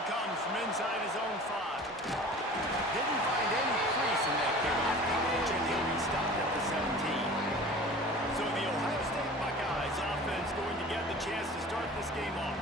he comes from inside his own 5. Didn't find any crease in that kickoff coverage, and he'll be stopped at the 17. So the Ohio State Buckeyes offense going to get the chance to start this game off.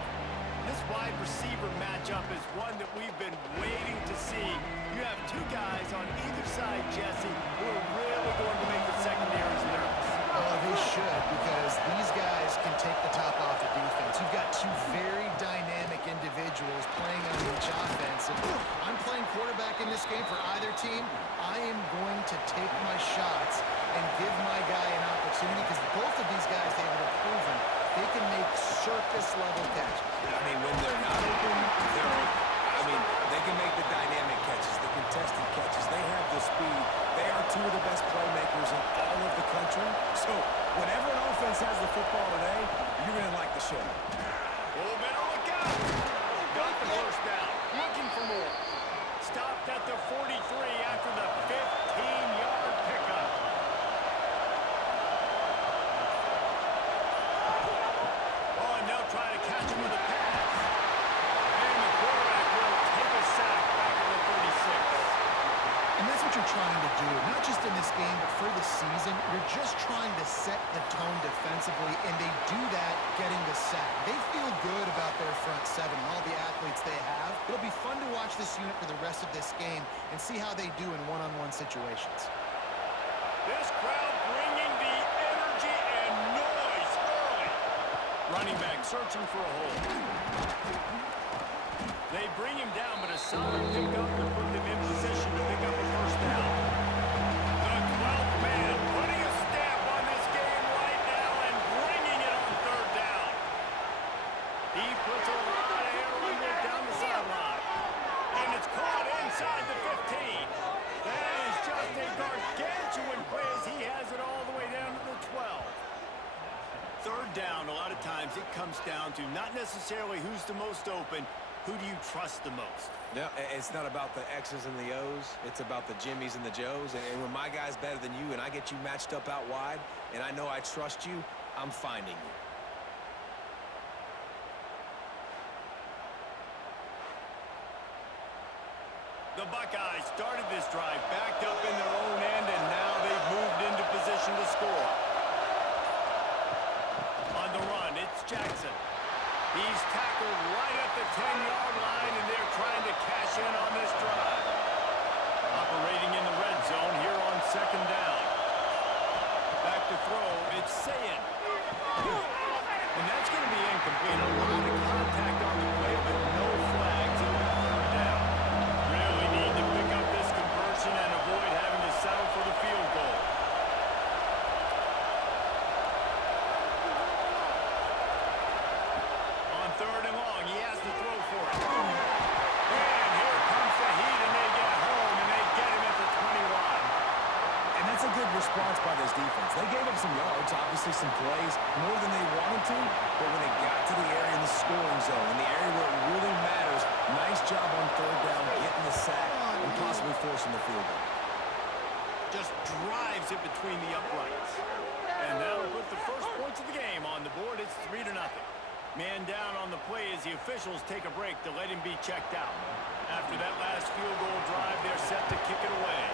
This wide receiver matchup is one that we've been waiting to see. You have two guys on either side, Jesse, who are really going to make the secondaries nervous. Oh, they should, because these guys can take the top off the defense. You've got two very dynamic individuals playing on each offense. And I'm playing quarterback in this game for either team. I am going to take my shots and give my guy an opportunity, because both of these guys, they have proven they can make surface-level catches. I mean, when they're not open, they're open. I mean, they can make the dynamic catches, the contested catches. They have the speed. They are two of the best playmakers in all of the country. So whenever an offense has the football today, you're going to like the show. Oh, better look out. Got the first down. Looking for more. Stopped at the 43 after the 15-yard pickup. Oh, and they'll try to catch him with a pass. And the quarterback will take a sack back at the 36. And that's what you're trying to do, not just in this game, but for the season. You're just trying to set the tone defensively, and they do that getting the sack. They feel good about their front seven and all the athletes they have. It'll be fun to watch this unit for the rest of this game and see how they do in one-on-one situations. This crowd bringing the energy and noise early. Running back searching for a hole. They bring him down, but a solid pickup to put them in position to pick up a first down. The 12th man putting a stamp on this game right now and bringing it on third down. He puts a lot of air under it down the sideline. And it's caught inside the 15. That is just a gargantuan play as he has it all the way down to the 12. Third down, a lot of times it comes down to not necessarily who's the most open. Who do you trust the most? No, it's not about the X's and the O's. It's about the Jimmies and the Joes. And when my guy's better than you and I get you matched up out wide and I know I trust you, I'm finding you. The Buckeyes started this drive backed up in their own end, and now they've moved into position to score. On the run, it's Jackson. He's tackled right at the 10-yard line, and they're trying to cash in on this drive. Operating in the red zone here on second down. Back to throw, it's Sayin. And that's going to be incomplete. A lot of contact on the play, but no flags. It'll be third down. Really need to pick up this conversion and avoid having to settle for the field goal. Third and long, he has to throw for it. And here comes the heat, and they get home, and they get him at the 21. And that's a good response by this defense. They gave up some yards, obviously some plays, more than they wanted to, but when they got to the area in the scoring zone, in the area where it really matters, nice job on third down, getting the sack, and possibly forcing the field goal. Just drives it between the uprights. And that'll put the first points of the game on the board. It's 3-0. Man down on the play as the officials take a break to let him be checked out. After that last field goal drive, they're set to kick it away.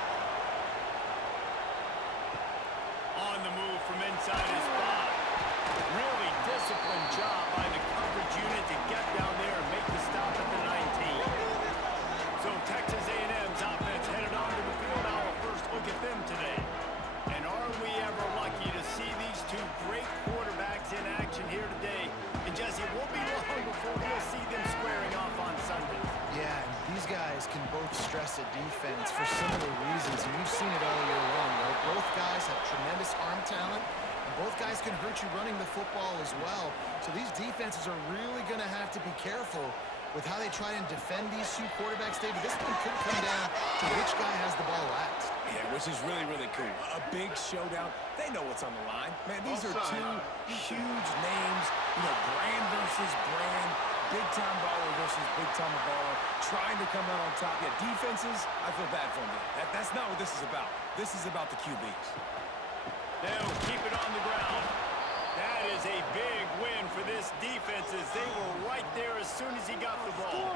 On the move from inside his 5. Really disciplined job by the coverage unit to get down there and make the stop at the 19. So Texas A&M's offense headed onto the field. Our first look at them today. And are we ever lucky to see these two great quarterbacks in action here today? And Jesse, it won't be long before we'll see them squaring off on Sunday. Yeah, and these guys can both stress a defense for similar reasons, and we've seen it all year long, right? Both guys have tremendous arm talent, and both guys can hurt you running the football as well. So these defenses are really going to have to be careful with how they try and defend these two quarterbacks, David. This one could come down to which guy has the ball last. Yeah, which is really, really cool. A big showdown. They know what's on the line. Man, these are two huge names. You know, brand versus brand. Big-time baller versus big-time baller. Trying to come out on top. Yeah, defenses, I feel bad for them. That's not what this is about. This is about the QBs. They'll keep it on the ground. That is a big win for this defense as they were right there as soon as he got the ball.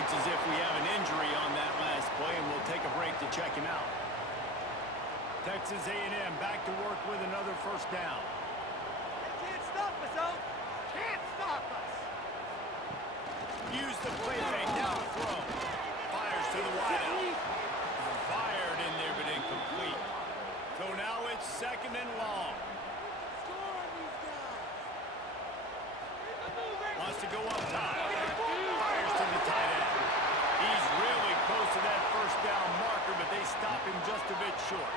Looks as if we have an injury on that last play, and we'll take a break to check him out. Texas A&M back to work with another first down. They can't stop us, O. Can't stop us. Use the play fake, now to throw. Fires to the wideout. Fired in there, but incomplete. So now it's second and long. Score on these guys. Wants to go up top. Fires to the tight end. He's really close to that first down marker, but they stop him just a bit short.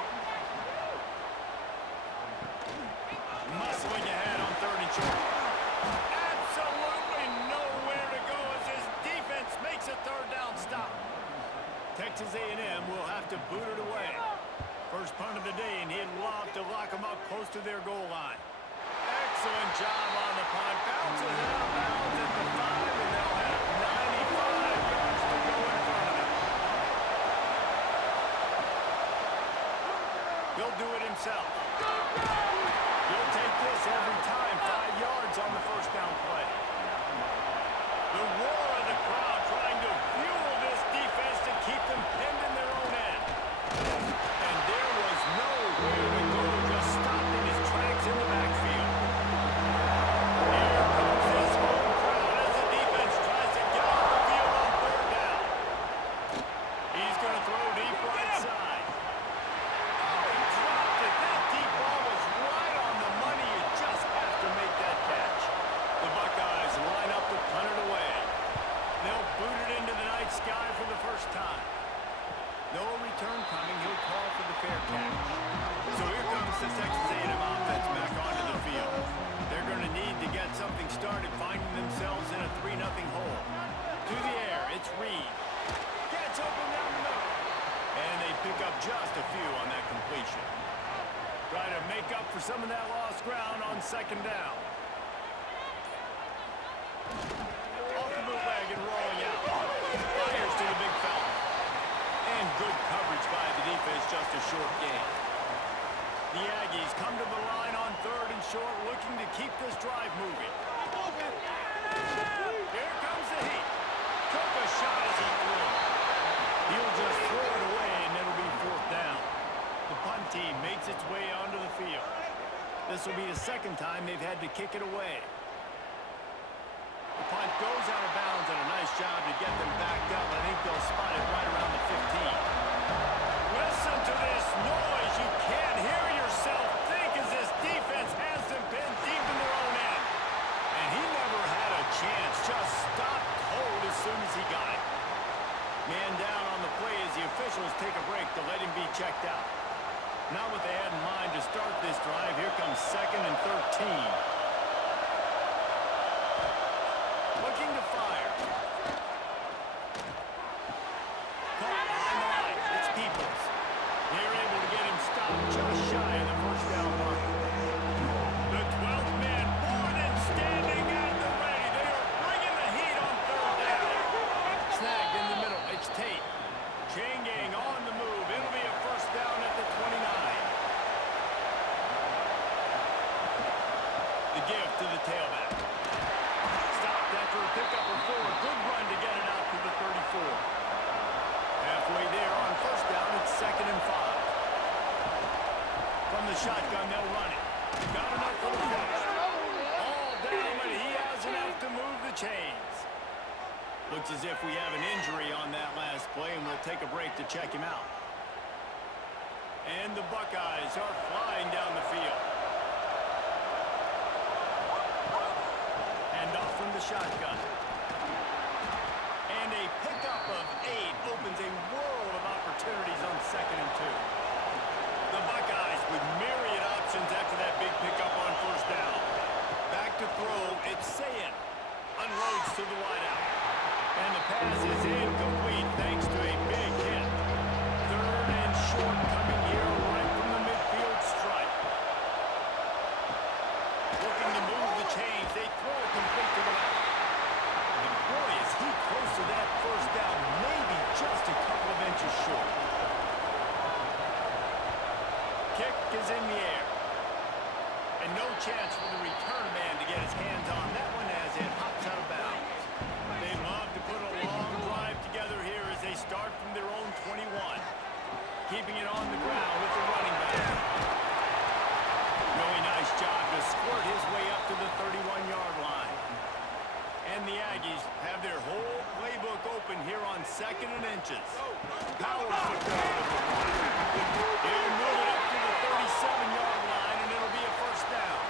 Muscling ahead on third and short. Absolutely nowhere to go as his defense makes a third down stop. Texas A&M will have to boot it away. First punt of the day, and he'd love to lock them up close to their goal line. Excellent job on the punt. Bounces out of bounds at the 5, and they'll have 95 yards to go in front of him. He'll do it himself. He'll take this every time. 5 yards on the first down play. The roar of the crowd trying to fuel this defense to keep them pinned in their own end. And there was nowhere to go, just stopped in his tracks in the backfield. Here comes this home crowd as the defense tries to get off the field on third down. He's going to throw deep right side. Oh, he dropped it. That deep ball was right on the money. You just have to make that catch. The Buckeyes line up to punt it away. They'll boot it into the night sky for the first time. No return coming. He'll call for the fair catch. So here comes the Texas A&M offense back onto the field. They're going to need to get something started, finding themselves in a 3-0 hole. To the air, it's Reed. Gets open down the middle. And they pick up just a few on that completion. Try to make up for some of that lost ground on second down. Off the bootleg and rolling out. Fires to the big fella. And good coverage by the defense, just a short gain. The Aggies come to the line on third and short, looking to keep this drive moving. Here comes the heat. Took a shot as he threw. He'll just throw it away, and it'll be fourth down. The punt team makes its way onto the field. This will be the second time they've had to kick it away. The punt goes out of bounds, and a nice job to get them backed up. I think they'll spot it right around the 15. Listen to this noise. You can't hear yourself think as this defense has them pinned deep in their own end. And he never had a chance. Just stopped cold as soon as he got it. Man down on the play as the officials take a break to let him be checked out. Not what they had in mind to start this drive. Here comes second and 13. Looking to fire. Caught behind the line. It's Peoples. They're able to get him stopped just shy of the first down mark. The 12th man more than standing at the ready. They are bringing the heat on third down. Snagged in the middle. It's Tate. Chain gang on the move. It'll be a first down at the 29. The give to the tailback. After a pickup of 4, good run to get it out to the 34. Halfway there on first down, it's second and 5. From the shotgun, they'll run it. Got enough for the finish. All down, but he has enough to move the chains. Looks as if we have an injury on that last play, and we'll take a break to check him out. And the Buckeyes are flying down the field. Off from the shotgun. And a pickup of 8 opens a world of opportunities on second and 2. The Buckeyes with myriad options after that big pickup on first down. Back to throw, it's Sayin. Unloads to the wideout. And the pass is incomplete thanks to a big hit. Third and short coming here right from the midfield stripe. Looking to move the chains. They throw it complete to the left. on 2nd and inches. Power football with the run. He'll move it up to the 37-yard line, and it'll be a first down.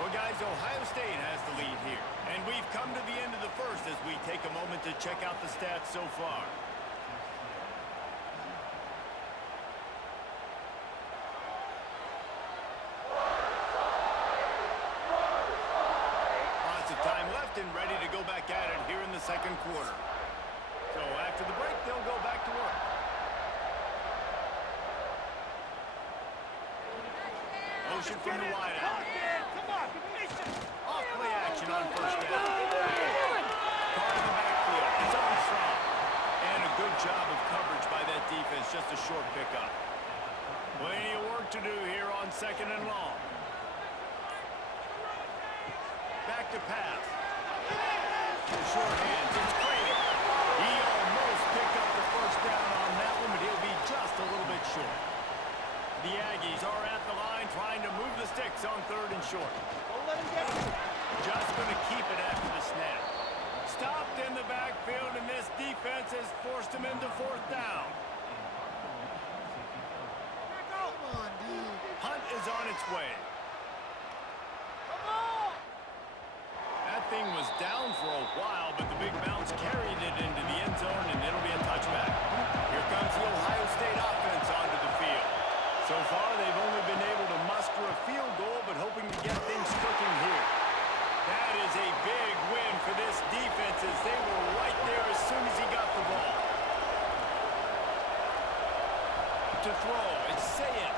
Well, guys, Ohio State has the lead here. And we've come to the end of the first as we take a moment to check out the stats so far. Lots of time left and ready to go back at it here in the second quarter. So after the break, they'll go back to work. Motion from the wideout. Off play action on first down. Caught in the backfield. It's Armstrong. And a good job of coverage by that defense. Just a short pickup. Plenty of work to do here on 2nd and long. Back to pass. The short hands. It's Craig. He almost picked up the first down on that one, but he'll be just a little bit short. The Aggies are at the line trying to move the sticks on 3rd and short. Just going to keep it after the snap. Stopped in the backfield, and this defense has forced him into 4th down. Hunt is on its way. That thing was down for a while, but the big bounce carried it into the end zone, and it'll be a touchback. Here comes the Ohio State offense onto the field. So far, they've only been able to muster a field goal, but hoping to get things cooking here. That is a big win for this defense as they were right there as soon as he got the ball. To throw, it's Sayed.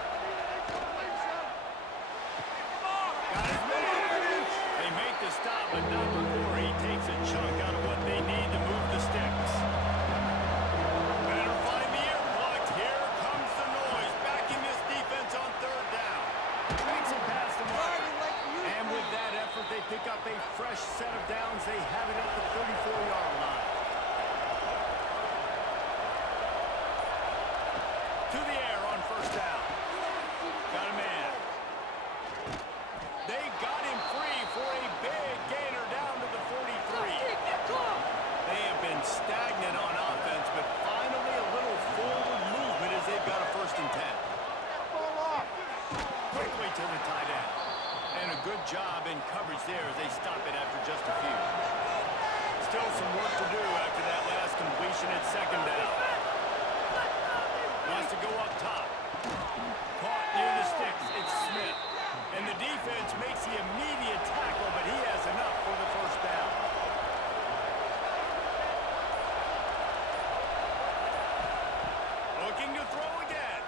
Got his man. They make the stop, but not before he takes a chunk out of what they need to move the sticks. Better find the ear plugs. Here comes the noise. Backing this defense on 3rd down. Makes it past the mark. And with that effort, they pick up a fresh set of downs. They have it at the 34-yard line. To the air on 1st down. Got a man. They got him free for a big gainer down to the 43. They have been stagnant on offense, but finally a little forward movement as they've got a 1st and 10. Quickly to the tight end. And a good job in coverage there as they stop it after just a few. Still some work to do after that last completion at 2nd down. Wants to go up top. Caught near the sticks. It's Smith. And the defense makes the immediate tackle, but he has enough for the 1st down. Looking to throw again.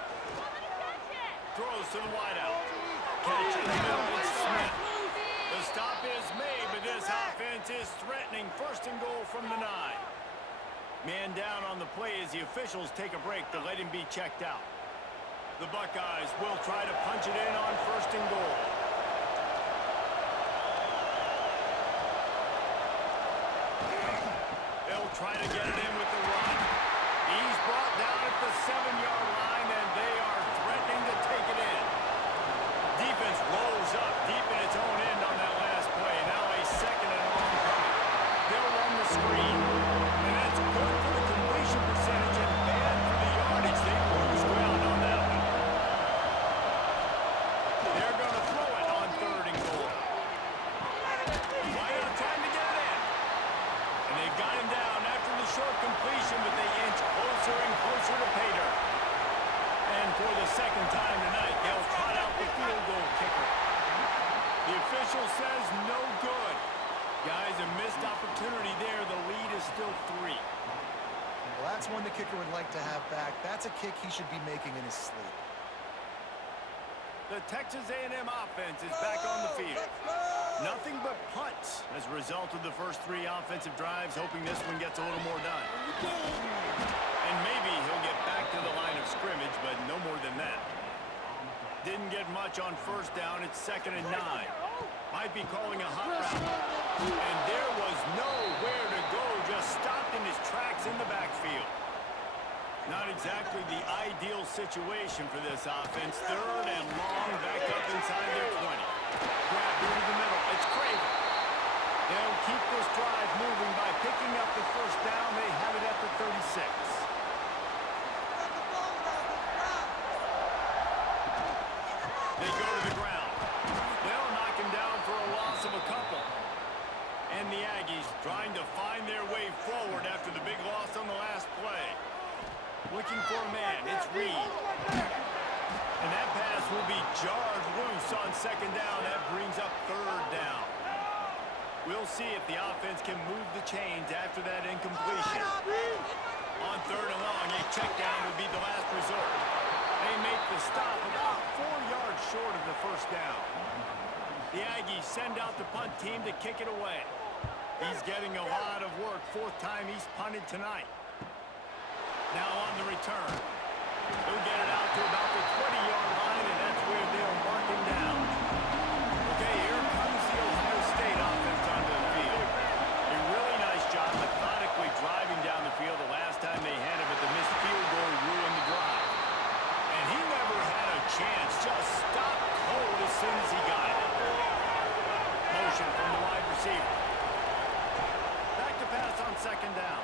Throws to the wideout. Catch in the middle. It's Smith. The stop is made, but this offense is threatening. 1st and goal from the 9. Man down on the play as the officials take a break to let him be checked out. The Buckeyes will try to punch it in on 1st and goal. They'll try to get it in with the run. He's brought down at the 7-yard line, and they are threatening to take it in. Defense rolls up deep in its own end on that last play. Now a 2nd and long coming. They'll run the screen. And that's good for the completion percentage and bad for the yardage. They lose ground on that one. They're going to throw it on 3rd and goal. Right on time to get it in. And they've got him down after the short completion, but they inch closer and closer to pay dirt. And for the 2nd time tonight, they'll trot out the field goal kicker. The official says no good. Guys, a missed opportunity there. The lead is still 3. Well, that's one the kicker would like to have back. That's a kick he should be making in his sleep. The Texas A&M offense is back on the field. Nothing but punts as a result of the first 3 offensive drives, hoping this one gets a little more done. And maybe he'll get back to the line of scrimmage, but no more than that. Didn't get much on 1st down. It's 2nd and 9. Might be calling a hot route. And there was nowhere to go. Just stopped in his tracks in the backfield. Not exactly the ideal situation for this offense. Third and long, back up inside their 20. Grab through the middle. It's Craven. They'll keep this drive moving by picking up the first down. They have it at the 36. They go to the ground. They'll knock him down for a loss of a couple. And the Aggies trying to find their way forward after the big loss on the last play. Looking for a man. It's Reed. And that pass will be jarred loose on second down. That brings up third down. We'll see if the offense can move the chains after that incompletion. On third and long, a check down would be the last resort. They make the stop about 4 yards short of the first down. The Aggies send out the punt team to kick it away. He's getting a lot of work. Fourth time he's punted tonight. Now on the return. He'll get it out to about the 20-yard line, and that's where they'll mark him down. Okay, here comes the Ohio State offense onto the field. A really nice job methodically driving down the field. The last time they had him at the missed field goal ruined the drive. And he never had a chance. Just stopped cold as soon as he got it. Motion from the wide receiver. Back to pass on second down.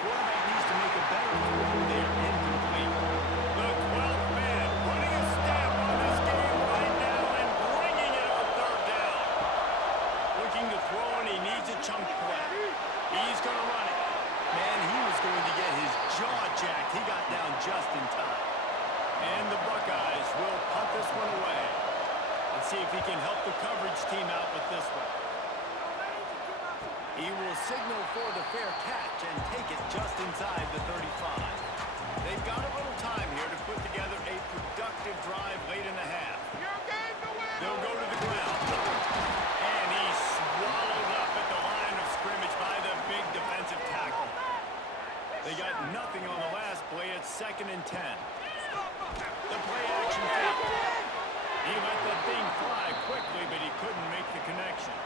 Quarterback needs to make a better throw there. Incomplete. The 12th man putting a stamp on this game right now and bringing it on third down. Looking to throw, and he needs a chunk play. He's going to run it. Man, he was going to get his jaw jacked. He got down just in time. And the Buckeyes will punt this one away. Let's see if he can help the coverage team out with this one. He will signal for the fair catch and take it just inside the 35. They've got a little time here to put together a productive drive late in the half. They'll go to the ground. And he's swallowed up at the line of scrimmage by the big defensive tackle. They got nothing on the last play. It's 2nd and 10. The play action fake. He let the thing fly quickly, but he couldn't make the connection.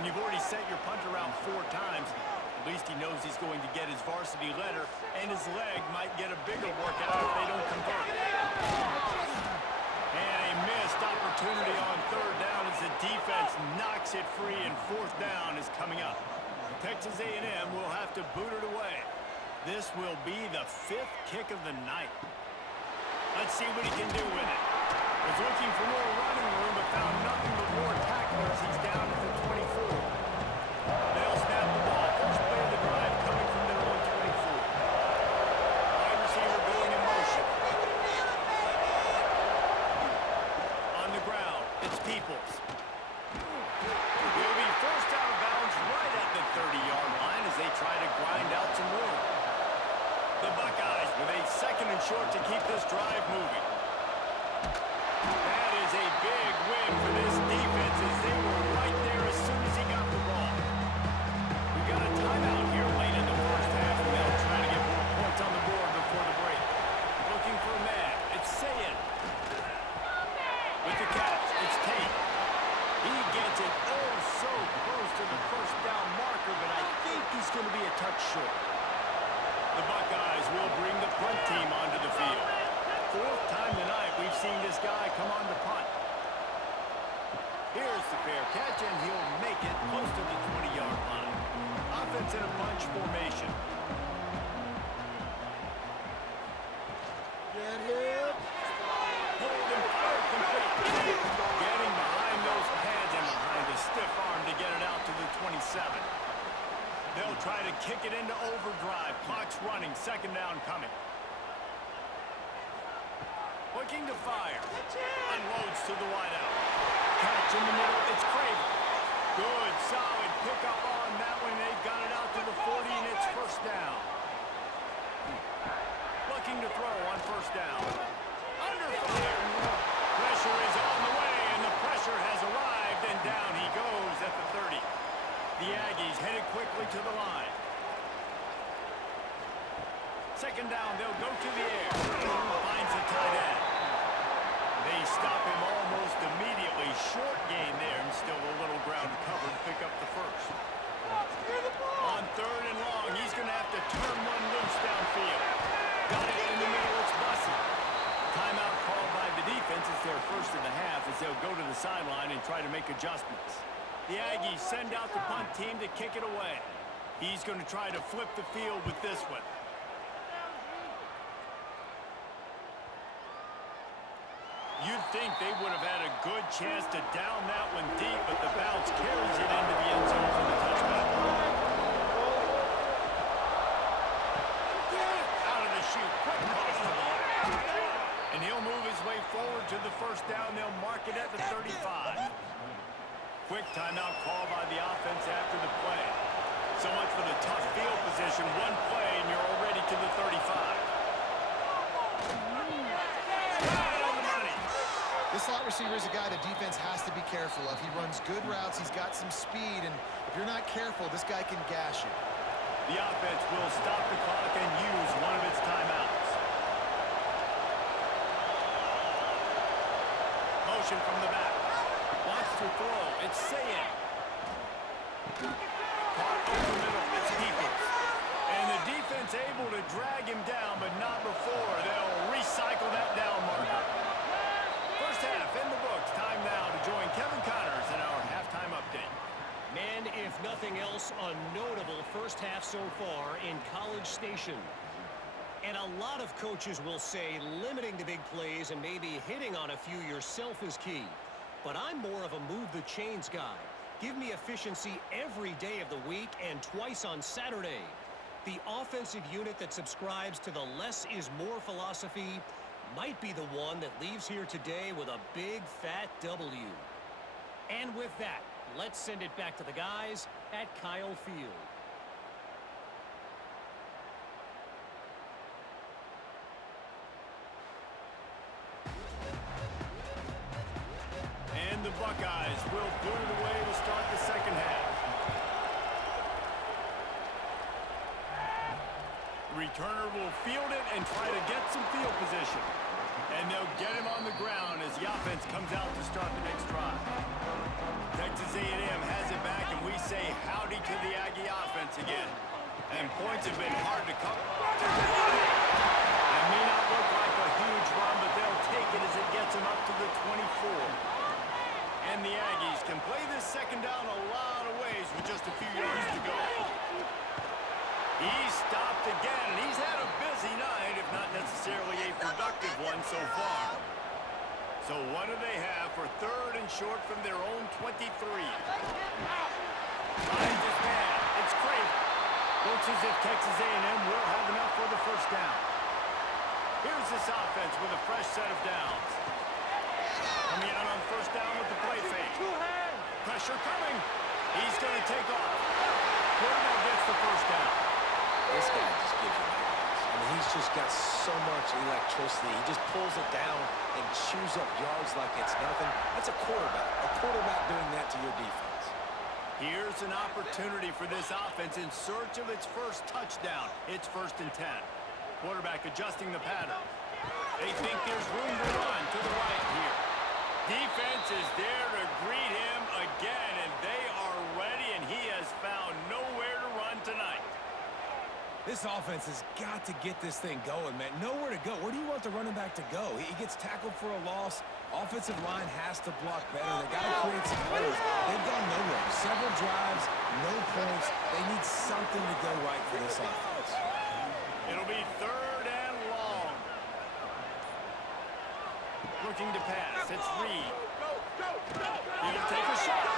When you've already sent your punter around 4 times, at least he knows he's going to get his varsity letter, and his leg might get a bigger workout if they don't convert. And a missed opportunity on third down as the defense knocks it free, and fourth down is coming up. Texas A&M will have to boot it away. This will be the 5th kick of the night. Let's see what he can do with it. Was looking for more running room, but found nothing but more tacklers. He's down to the 24. They'll snap the ball. First play of the drive coming from their own 24. Wide receiver going in motion. On the ground, it's Peoples. He'll be forced out of bounds right at the 30-yard line as they try to grind out some room. The Buckeyes with a 2nd and short to keep this drive moving. That is a big win for this defense as they were right there as soon as he got the ball. We've got a timeout here late in the first half, and they'll try to get more points on the board before the break. Looking for a man. It's Sayin. With the catch, it's Tate. He gets it oh so close to the first down marker, but I think he's going to be a touch short. The Buckeyes will bring the punt team onto the field. 4th time tonight we've seen this guy come on to punt. Here's the fair catch, and he'll make it close to the 20-yard line. Offense in a bunch formation. Hold and fire complete. Getting behind those pads and behind a stiff arm to get it out to the 27. They'll try to kick it into overdrive. Clock's running. 2nd down coming. Looking to fire. Unloads to the wideout. Catch in the middle. It's Craven. Good, solid pickup on that one. They've got it out to the 40, and it's first down. Looking to throw on first down. Under fire. Pressure is on the way, and the pressure has arrived, and down he goes at the 30. The Aggies headed quickly to the line. 2nd down, they'll go to the air. Finds the tight end. They stop him almost immediately. Short gain there, and still a little ground covered. Pick up the first. On 3rd and long, he's going to have to turn one loose downfield. as they'll go to the sideline and try to make adjustments. The Aggies send out the punt team to kick it away. He's going to try to flip the field with this one. You'd think they would have had a good chance to down that one deep, but the bounce carries it into the end zone for the touchback. Out of the chute, quick cross to the left. And he'll move his way forward to the first down. They'll mark it at the 35. Quick timeout call by the offense after the play. So much for the tough field position. One play, and you're already to the 35. This slot receiver is a guy the defense has to be careful of. He runs good routes. He's got some speed, and if you're not careful, this guy can gash you. The offense will stop the clock and use one of its timeouts. Motion from the back. Wants to throw. It's Saying. Caught over the middle. It's Peoples. And the defense able to drag him down, but not before. They'll recycle that down marker. First half in the books. Time now to join Kevin Connors in our halftime update. Man, if nothing else, a notable first half so far in College Station. And a lot of coaches will say limiting the big plays and maybe hitting on a few yourself is key. But I'm more of a move the chains guy. Give me efficiency every day of the week and twice on Saturday. The offensive unit that subscribes to the less is more philosophy might be the one that leaves here today with a big fat W. And with that, let's send it back to the guys at Kyle Field. And the Buckeyes will boot it away to start the second half. The returner will field it and try to get some field position. And they'll get him on the ground as the offense comes out to start the next drive. Texas A&M has it back, and we say howdy to the Aggie offense again. And points have been hard to come. It may not look like a huge run, but they'll take it as it gets them up to the 24. And the Aggies can play this second down a lot of ways with just a few yards to go. He's stopped again, and he's had a busy night, if not necessarily a productive one so far. So what do they have for third and short from their own 23? Finds his man. It's Craven. Looks as if Texas A&M will have enough for the first down. Here's this offense with a fresh set of downs. Coming out on first down with the play fake. Pressure coming. He's going to take off. Quarterback gets the first down. This guy just gives you nightmares. I mean, he's just got so much electricity. He just pulls it down and chews up yards like it's nothing. That's a quarterback. A quarterback doing that to your defense. Here's an opportunity for this offense in search of its first touchdown. It's 1st and 10. Quarterback adjusting the pattern. They think there's room to run to the right here. Defense is there to greet him again, and they are ready, and he has found nowhere to run tonight. This offense has got to get this thing going, man. Nowhere to go. Where do you want the running back to go? He gets tackled for a loss. Offensive line has to block better. They got to create some plays. They've gone nowhere. Several drives, no points. They need something to go right for this offense. It'll be 3rd and long. Looking to pass. It's Reed. He'll take a shot.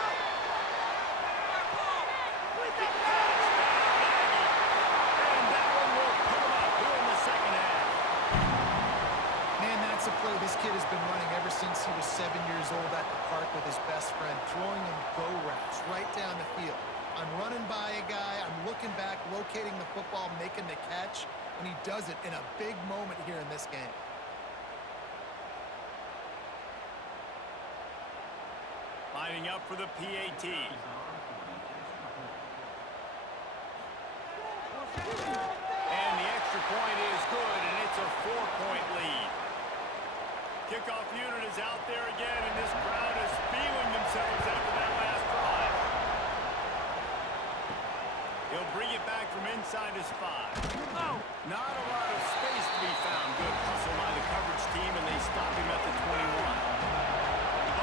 That's a play this kid has been running ever since he was 7 years old at the park with his best friend, throwing him go routes right down the field. I'm running by a guy, I'm looking back, locating the football, making the catch, and he does it in a big moment here in this game. Lining up for the PAT. And the extra point is good, and it's a 4-point lead. Kickoff unit is out there again, and this crowd is feeling themselves after that last drive. He'll bring it back from inside his 5. Not a lot of space to be found. Good hustle by the coverage team, and they stop him at the 21. The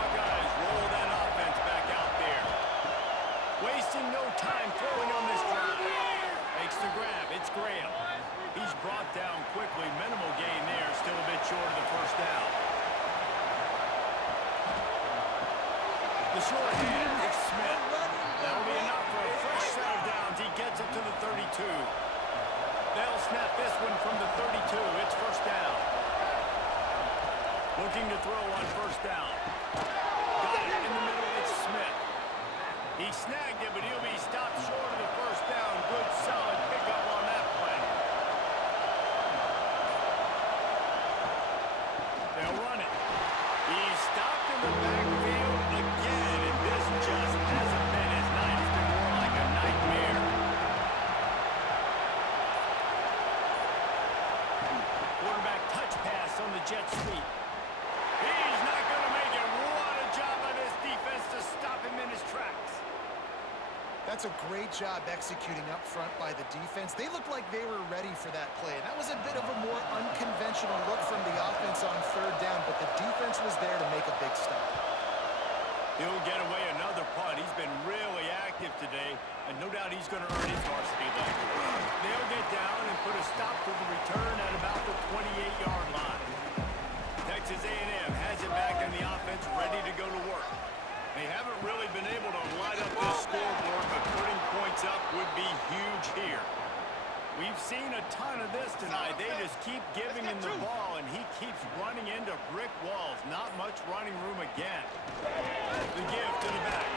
down quickly. Minimal gain there. Still a bit short of the first down. The short hand, it's Smith. That'll be enough for a fresh set of downs. He gets it to the 32. They'll snap this one from the 32. It's first down. Looking to throw on first down. Got it in the middle. It's Smith. He snagged it, but he'll be stopped short of the first down. Good, solid pickup on that play. They'll run it. He's stopped in the backfield again, and this just hasn't been his night. It's been more like a nightmare. Quarterback touch pass on the jet sweep. He's not going to make it. What a job by this defense to stop him in his tracks. That's a great job executing up front by the defense. They looked like they were ready for that play. And that was a bit of a more unconventional look from the offense on third down, but the defense was there to make a big stop. He'll get away another punt. He's been really active today, and no doubt he's going to earn his varsity leg. They'll get down and put a stop to the return at about the 28-yard line. Texas A&M has it back in the offense, ready to go to work. They haven't really been able to light up this scoreboard, but putting points up would be huge here. We've seen a ton of this tonight. They just keep giving him the ball, and he keeps running into brick walls. Not much running room again. The give to the back.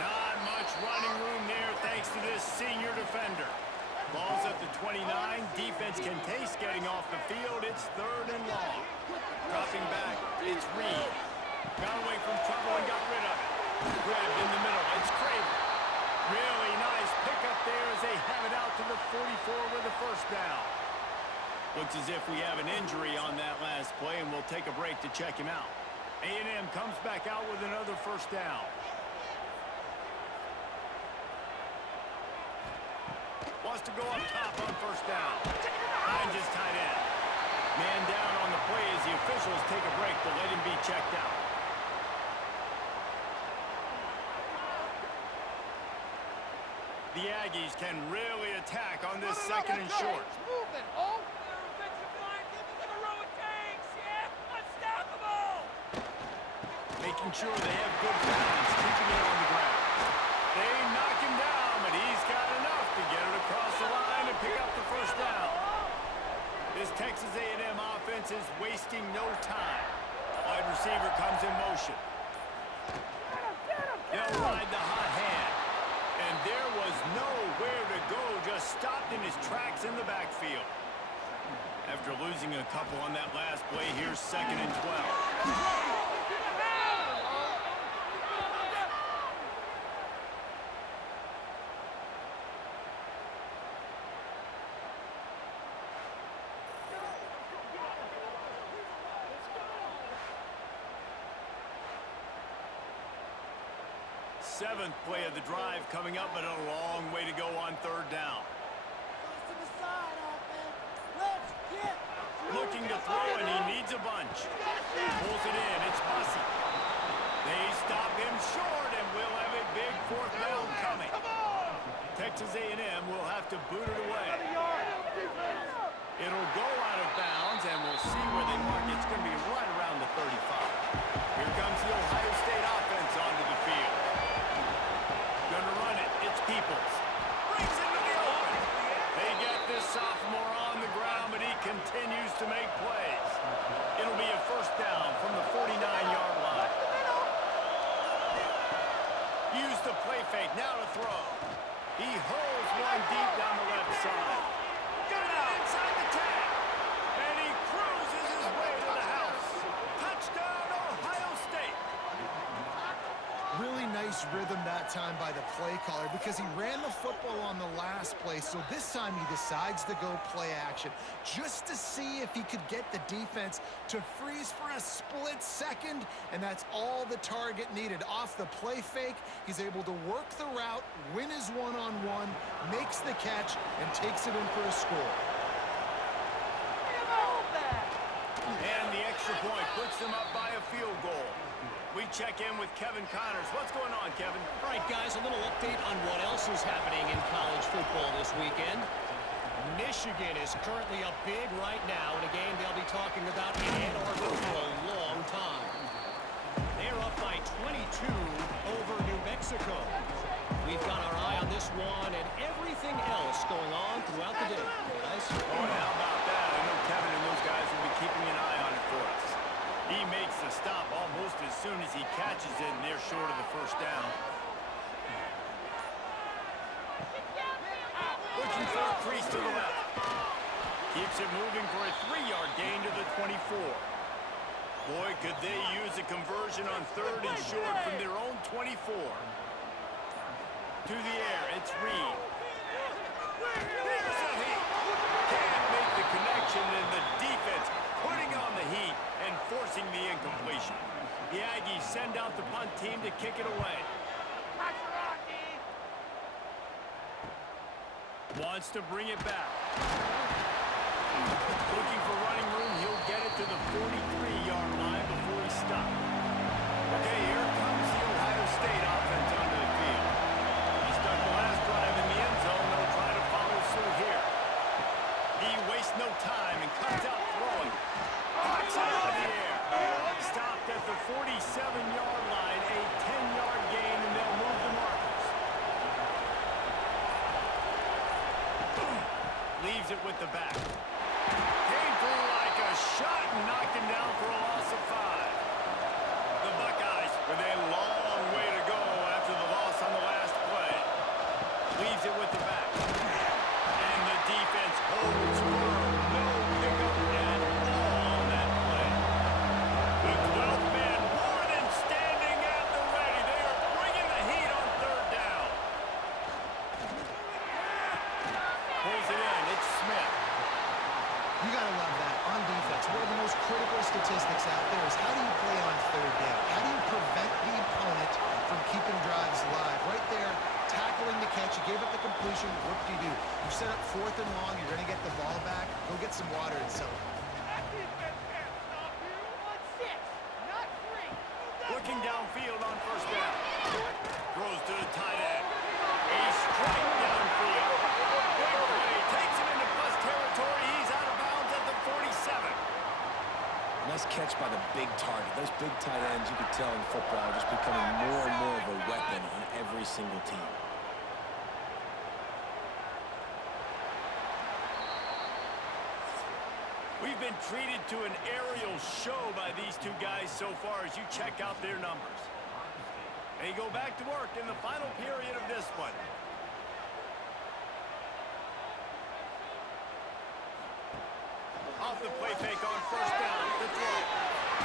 Not much running room there thanks to this senior defender. Ball's at the 29. Defense can taste getting off the field. It's third and long. Dropping back, it's Reed. Got away from trouble and got rid of it. Grabbed in the middle. It's Craven. Really nice pickup there as they have it out to the 44 with a first down. Looks as if we have an injury on that last play, and we'll take a break to check him out. A&M comes back out with another first down. Wants to go up top on first down. Finds his tight end. Man down on the play as the officials take a break to let him be checked out. The Aggies can really attack on this second and short. Making sure they have good balance, keeping it on the ground. They knock him down, but he's got enough to get it across the line and pick up the first down. This Texas A&M offense is wasting no time. Wide receiver comes in motion. They'll ride the hot hand. And there was nowhere to go, just stopped in his tracks in the backfield. After losing a couple on that last play, here's second and 12. Seventh play of the drive coming up, but a long way to go on third down. Looking to throw, and he needs a bunch. Pulls it in. It's Bussey. They stop him short, and we'll have a big fourth down coming. Texas A&M will have to boot it away. It'll go out of bounds, and we'll see where they mark it. It's going to be right around the 35. Here comes the Ohio State offense onto the field. Gonna run it. It's Peoples. Brings into the open. They get this sophomore on the ground, but he continues to make plays. It'll be a first down from the 49-yard line. Use the play fake. Now to throw. He holds one deep down the left side. Got it inside the 10. And he cruises his way to the house. Touchdown, Ohio State. Really nice rhythm that time by the play caller because he ran the football on the last play, so this time he decides to go play action just to see if he could get the defense to freeze for a split second, and that's all the target needed. Off the play fake, he's able to work the route, win his one-on-one, makes the catch, and takes it in for a score. And the extra point puts them up by a field goal. We check in with Kevin Connors. What's going on, Kevin? All right, guys, a little update on what else is happening in college football this weekend. Michigan is currently up big right now in a game they'll be talking about in Ann Arbor for a long time. They're up by 22 over New Mexico. We've got our eye on this one and everything else going on throughout the day, guys. Oh, how about that? I know Kevin and those guys will be keeping an eye on it for us. He makes the stop almost as soon as he catches it, and they're short of the first down. Looking for a crease to the left. Keeps it moving for a 3-yard gain to the 24. Boy, could they use a conversion on 3rd and short from their own 24. To the air, it's Reed. Here's a heat. Can't make the connection, and the defense putting on the heat and forcing the incompletion. The Aggies send out the punt team to kick it away. Wants to bring it back. Looking for running room, he'll get it to the 43-yard line before he stops. Okay, here comes the Ohio State offense onto the field. He stuck the last drive in the end zone. They'll try to follow suit here. He wastes no time and cuts out throwing. Puts it out of the air. Stopped at the 47-yard line, a 10-yard gain, and they'll move the markers. Leaves it with the back. Came through like a shot and knocked him down for a loss of 5. The Buckeyes with a long way to go after the loss on the last play. Leaves it with the back. And the defense holds firm. No pickup at all on that play. The 12th man more than standing at the ready. They are bringing the heat on 3rd down. Pulls it in. It's Smith. You got to love that on defense. One of the most critical statistics out there is how do you play on 3rd down? How do you prevent the opponent from keeping drives alive? Right there, tackling the catch. You gave up the completion. What do? You set up 4th and long. You're going to get the ball back. Go get some water and celebrate. Looking downfield on 1st down. Throws to the tight end. A strike downfield. Big play. Takes him into plus territory. He's out of bounds at the 47. Nice catch by the big target. Those big tight ends, you can tell in football, are just becoming more and more of a weapon on every single team. We've been treated to an aerial show by these two guys so far as you check out their numbers. They go back to work in the final period of this one. Off the play fake on 1st down. The throw.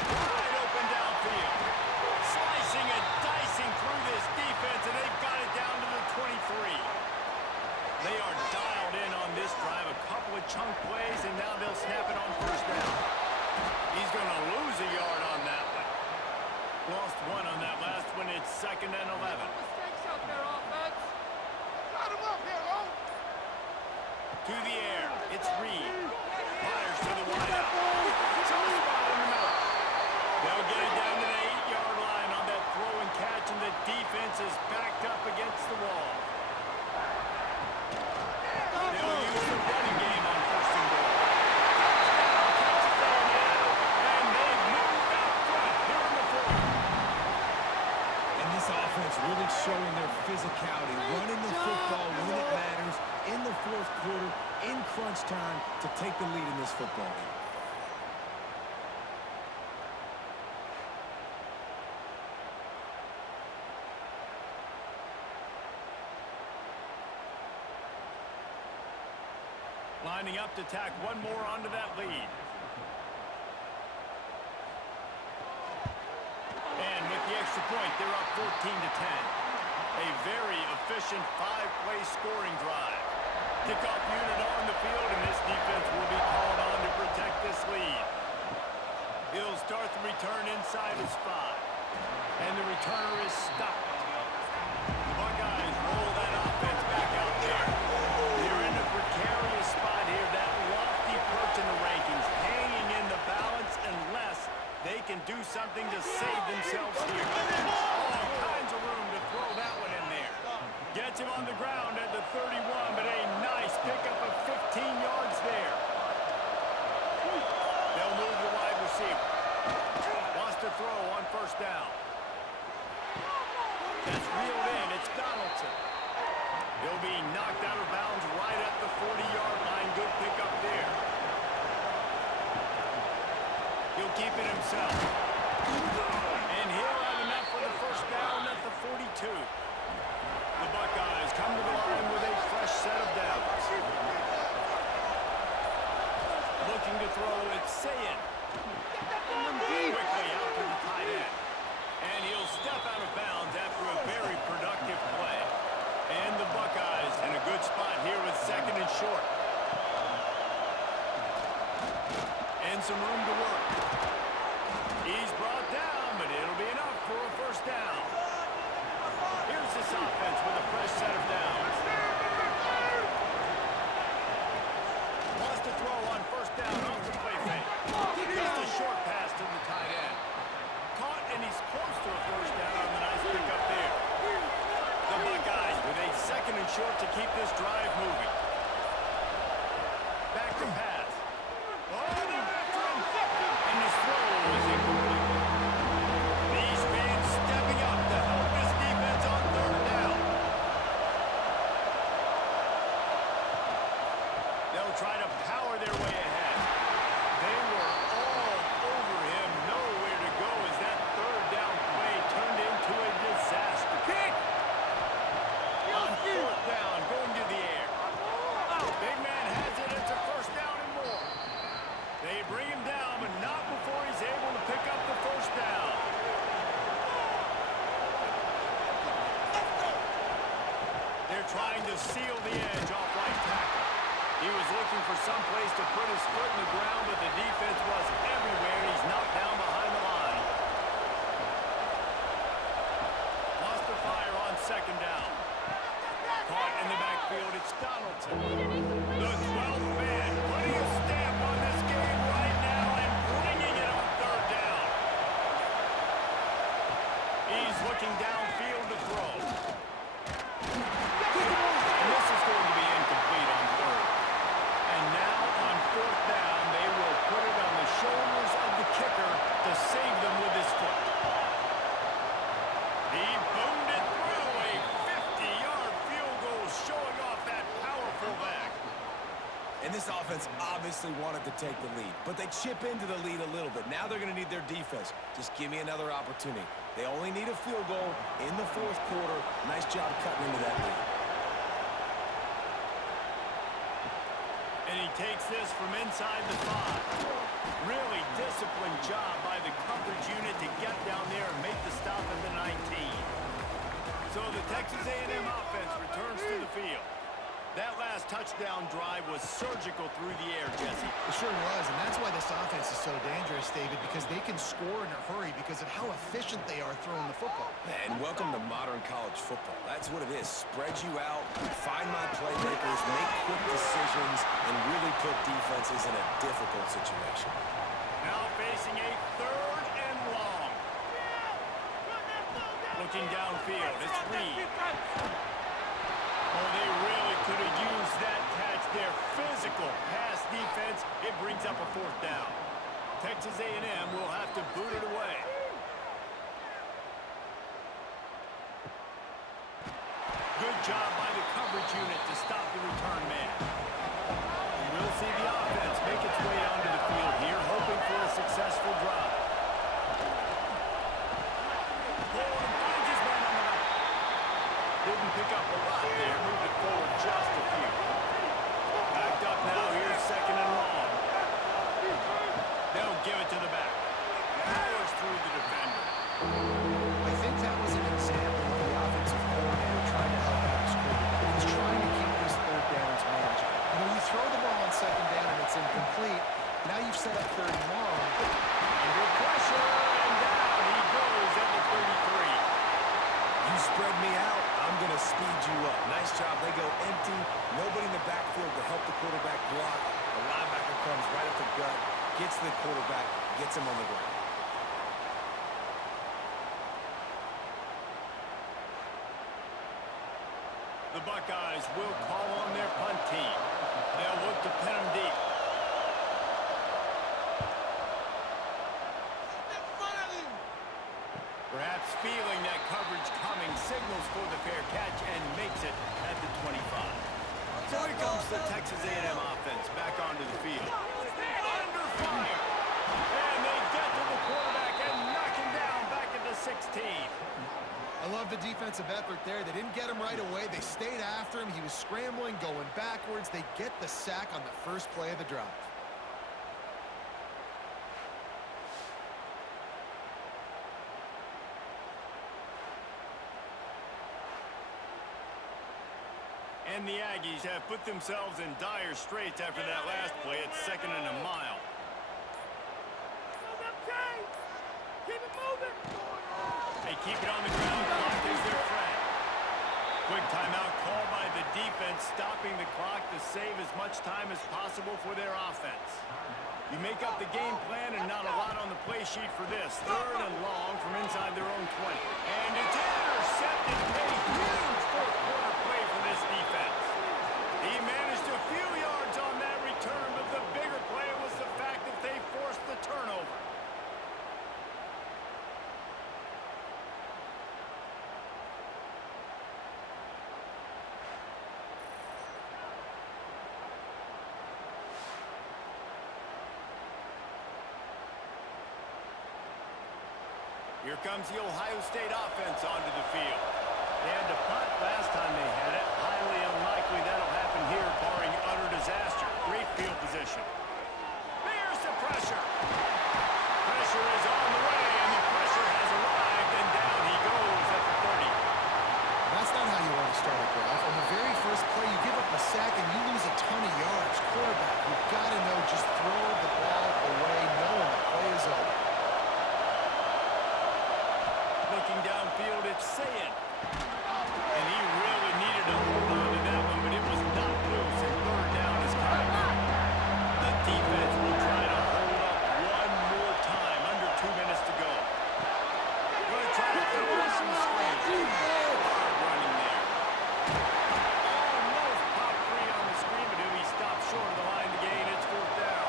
Wide open downfield. Slicing and dicing through this defense, and they've got it down to the 23. They are dialed in on this drive. A couple of chunk plays, and now they'll snap it on 1st down. He's going to lose a yard on that one. Lost 1 on that last one. It's 2nd and 11. Mistakes out there, offense. Got him up here, Lo. To the air. It's Reed. Fires to the wideout. Some spot in the middle. They'll get it down to the 8-yard line on that throw and catch, and the defense is backed up against the wall. They'll use the running game on 1st and goal. And they've moved out front here in the 4th. And this offense really showing their physicality, running the football when it matters, in the 4th quarter, in crunch time, to take the lead in this football game. Lining up to tack one more onto that lead. And with the extra point, they're up 14-10. A very efficient 5-play scoring drive. Kickoff unit on the field, and this defense will be called on to protect this lead. He'll start the return inside his 5. And the returner is stopped. The Buckeyes roll that offense back out there. They're in a precarious spot here, that lofty perch in the rankings, hanging in the balance unless they can do something to save themselves here. All kinds of room to throw that one in there. Gets him on the ground at the 31, but a nice pickup of 15 yards. That's reeled in. It's Donaldson. He'll be knocked out of bounds right at the 40-yard line. Good pickup there. He'll keep it himself. And he'll have enough for the first down at the 42. The Buckeyes come to the line with a fresh set of downs. Looking to throw, it's Sayin. Quickly out to the tight end. And he'll step out of bounds after a very productive play. And the Buckeyes in a good spot here with second and short. And some room to work. He's brought down, but it'll be enough for a first down. Here's this offense with a fresh set of downs. Wants to throw on first down off the play fake. Just a short pass to the tight end. Caught, and he's close to a first down on the nice pickup there. The Buckeyes with a second and short to keep this drive moving. Back to pass. Oh, they're after him. And his throw is incomplete. These fans stepping up to help this defense on third down. They'll try to power their way ahead. They were all over him, nowhere to go as that third down play turned into a disaster. Kick! On fourth down, going to the air. Big man has it, it's a first down and more. They bring him down, but not before he's able to pick up the first down. They're trying to seal the edge off right tackle. He was looking for some place to put his foot in the ground, but the defense was everywhere. He's knocked down behind the line. Lost the fire on second down. Caught in the backfield, it's Donaldson. The 12th man putting a stamp on this game right now and bringing it on third down. He's looking downfield to throw. And this is going to be incomplete on third. And now on fourth down, they will put it on the shoulders of the kicker to save them with his foot. He boomed it through a 50-yard field goal, showing off that powerful back. And this offense obviously wanted to take the lead, but they chip into the lead a little bit. Now they're going to need their defense. Just give me another opportunity. They only need a field goal in the fourth quarter. Nice job cutting into that lead. And he takes this from inside the 5. Really disciplined job by the coverage unit to get down there and make the stop at the 19. So the Texas A&M offense returns to the field. That last touchdown drive was surgical through the air, Jesse. It sure was, and that's why this offense is so dangerous, David, because they can score in a hurry because of how efficient they are throwing the football. And welcome to modern college football. That's what it is. Spread you out, find my playmakers, make quick decisions, and really put defenses in a difficult situation. Now facing a third and long. Looking downfield, it's Reed. Oh, they really could have used that catch there. Physical pass defense. It brings up a fourth down. Texas A&M will have to boot it away. Good job by the coverage unit to stop the return man. We'll see the offense make its way onto the field here, hoping for a successful drive. Didn't pick up a lot there, moved it forward just a few. Backed up now, here's second and long. They'll give it to the back. Powers through the defender. I think that was an example of the offensive coordinator trying to help out his quarterback. He's trying to keep these third downs manageable. You know, you throw the ball on second down and it's incomplete. Now you've set up third and long. Under pressure, and down he goes at the 33. You spread me out, I'm going to speed you up. Nice job. They go empty. Nobody in the backfield to help the quarterback block. The linebacker comes right at the gut, gets to the quarterback, gets him on the ground. The Buckeyes will call on their punt team. They'll look to pin them deep. Perhaps feeling that coverage coming, signals for the fair catch and makes it at the 25. So here comes the Texas A&M offense back onto the field. Under fire! And they get to the quarterback and knock him down back at the 16. I love the defensive effort there. They didn't get him right away. They stayed after him. He was scrambling, going backwards. They get the sack on the first play of the drive. And the Aggies have put themselves in dire straits after that last play at 2nd and a mile. Keep it moving. They keep it on the ground. Clock is their friend. Quick timeout called by the defense, stopping the clock to save as much time as possible for their offense. You make up the game plan and not a lot on the play sheet for this. 3rd and long from inside their own 20. And it's intercepted. A huge fourth quarter play for this defense. He managed a few yards on that return, but the bigger play was the fact that they forced the turnover. Here comes the Ohio State offense onto the field. They had to punt last time they had it. Highly unlikely that'll happen here, barring utter disaster. Great field position. There's the pressure. Pressure is on the way, and the pressure has arrived, and down he goes at the 30. That's not how you want to start a drive. On the very first play, you give up a sack and you lose a ton of yards. Quarterback, you've got to know, just throw the ball away, knowing the play is over. Looking downfield, it's Sayin. And he really needed to hold on to that one, but it was not loose, and 3rd down is coming. The defense will try to hold up one more time, under 2 minutes to go. Going to try to put this in the screen. Hard running there. Almost pop free on the screen, but he'll be stopped short of the line to gain. It's 4th down.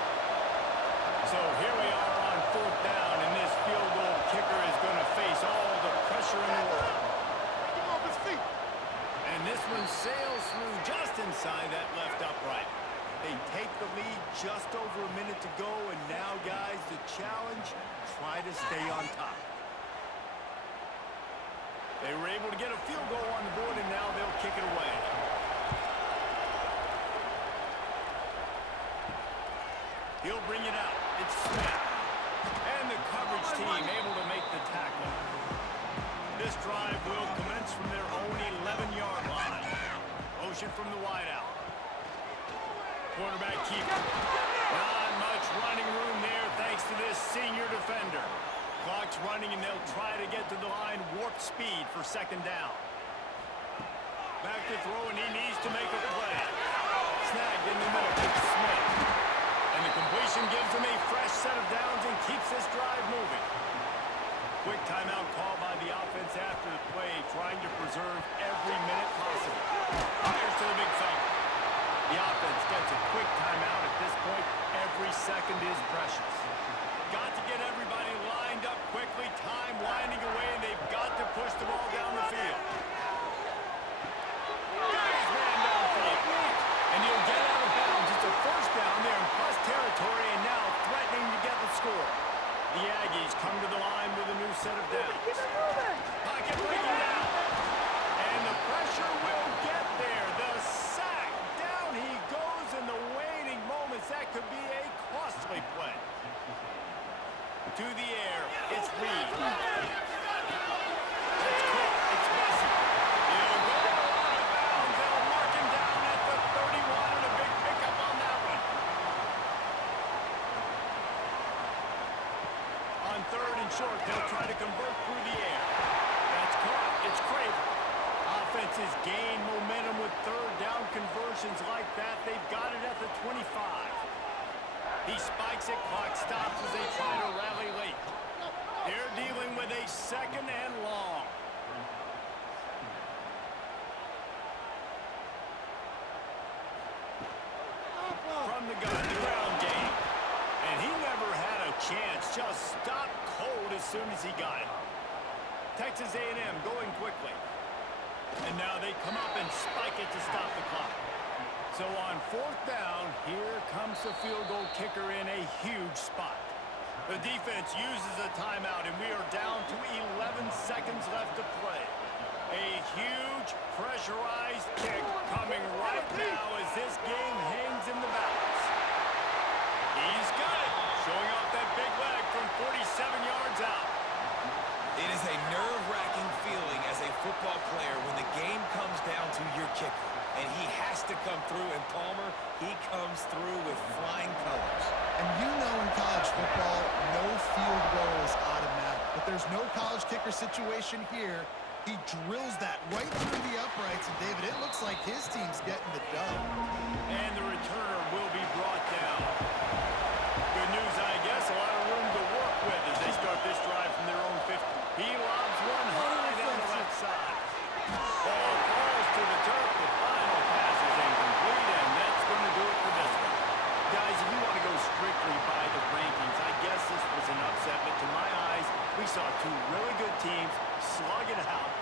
So here we are on 4th down, and this field goal kicker is going to face all the pressure in the world. And this one sails through just inside that left upright. They take the lead just over a minute to go, and now, guys, the challenge, try to stay on top. They were able to get a field goal on the board, and now they'll kick it away. He'll bring it out. It's Smith. And the coverage team able to make the tackle. This drive will commence from their own 11-yard line. Motion from the wideout. Quarterback keeper. Not much running room there thanks to this senior defender. Clock's running, and they'll try to get to the line warp speed for 2nd down. Back to throw, and he needs to make a play. Snagged in the middle. It's Smith. And the completion gives him a fresh set of downs and keeps this drive moving. Quick timeout call by the offense after the play, trying to preserve every minute possible. Fires to the big fella. The offense gets a quick timeout at this point. Every second is precious. Got to get everybody lined up quickly. Time winding away, and they've got to push the ball down the field. Got his man downfield. And he'll get out of bounds. It's a 1st down there in plus territory, and now threatening to get the score. The Aggies come to the line with a new set of downs. Pocket breaking down. And the pressure will get there. The sack. Down he goes in the waning moments. That could be a costly play. To the air. It's Reed. That's quick. It's Messi. He'll go out of bounds. They'll mark him down at the 31, and a big pickup on that one. On 3rd and short, they'll try to convert through the air. That's caught. It's Craven. Offenses gain momentum with 3rd down conversions like that. They've got it at the 25. He spikes it. Clock stops as they try to rally late. They're dealing with a 2nd and long. From the gun, the ground game. And he never had a chance. Just stopped cold as soon as he got it. Texas A&M going quickly. And now they come up and spike it to stop the clock. So on 4th down, here comes the field goal kicker in a huge spot. The defense uses a timeout, and we are down to 11 seconds left to play. A huge pressurized kick coming right now as this game hangs in the balance. He's got it, showing off that big leg from 47 yards out. It is a nerve-wracking feeling as a football player when the game comes down to your kicker. And he has to come through, and Palmer, he comes through with flying colors. And you know in college football, no field goal is automatic. But there's no college kicker situation here. He drills that right through the uprights, and David, it looks like his team's getting the dub. And the returner will be brought down. Good news, I guess, a lot of room to work with as they start this drive from their own 50. He lobs one high down the left side. Ball falls to the turf. The final pass is incomplete, and that's going to do it for this one. Guys, if you want to go strictly by the rankings, I guess this was an upset, but to my eyes, we saw two really good teams slug it out.